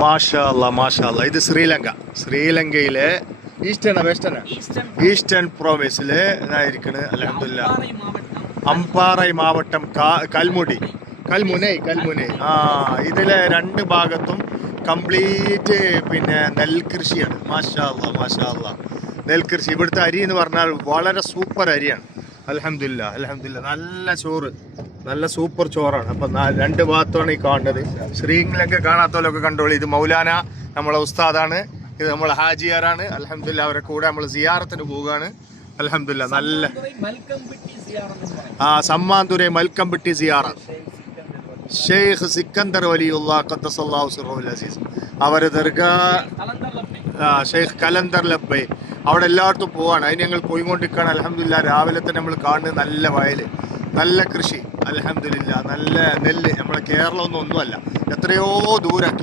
മാഷാ അല്ലാ മാഷാ അല്ലാ. ഇത് ശ്രീലങ്കയിലെ ഈസ്റ്റേൺ പ്രോവിൻസില് ഇതായിരിക്കണ്. അൽഹംദുലില്ലാ. അമ്പാറൈ മാവട്ടം കൽമുനൈ. ഇതിലെ രണ്ട് ഭാഗത്തും കംപ്ലീറ്റ് പിന്നെ നെൽകൃഷിയാണ്. മാഷാ അല്ലാ. നെൽകൃഷി. ഇവിടുത്തെ അരി എന്ന് പറഞ്ഞാൽ വളരെ സൂപ്പർ അരിയാണ്. അൽഹംദുലില്ലാ. നല്ല സൂപ്പർ ചോറാണ്. അപ്പം രണ്ട് ഭാഗത്താണ് ഈ കാണുന്നത്. ശ്രീലങ്ക കാണാത്തവരൊക്കെ കണ്ടോളി. ഇത് മൗലാന നമ്മളെ ഉസ്താദാണ്. ഇത് നമ്മളെ ഹാജിയാരാണ്. അൽഹംദുലില്ലാ. അവരെ കൂടെ നമ്മൾ സിയാറത്തിന് പോവുകയാണ്. അൽഹംദുലില്ലാ. നല്ല സമ്മാന്തുരൈ മൽക്കംപിട്ടി സിയാറ. ഷെയ്ഖ് സിക്കന്ദർ വലിയുല്ലാ ഖദ്ദസല്ലാഹു സിർറഹുൽ അസീസ് അവരെ ദർഗാ ഷെയ്ഖ് കലന്തർ ലബ്ബൈ അവിടെ എല്ലായിടത്തും പോവാണ്. അതിന് ഞങ്ങൾ പോയിക്കൊണ്ടിരിക്കുകയാണ്. അൽഹംദുലില്ലാ. രാവിലെ തന്നെ നമ്മൾ കാണുന്നത് നല്ല വയൽ, നല്ല കൃഷി. അൽഹംദുലില്ലാ. നല്ല നെല്ല്. നമ്മളെ കേരളമൊന്നുമല്ല, എത്രയോ ദൂരം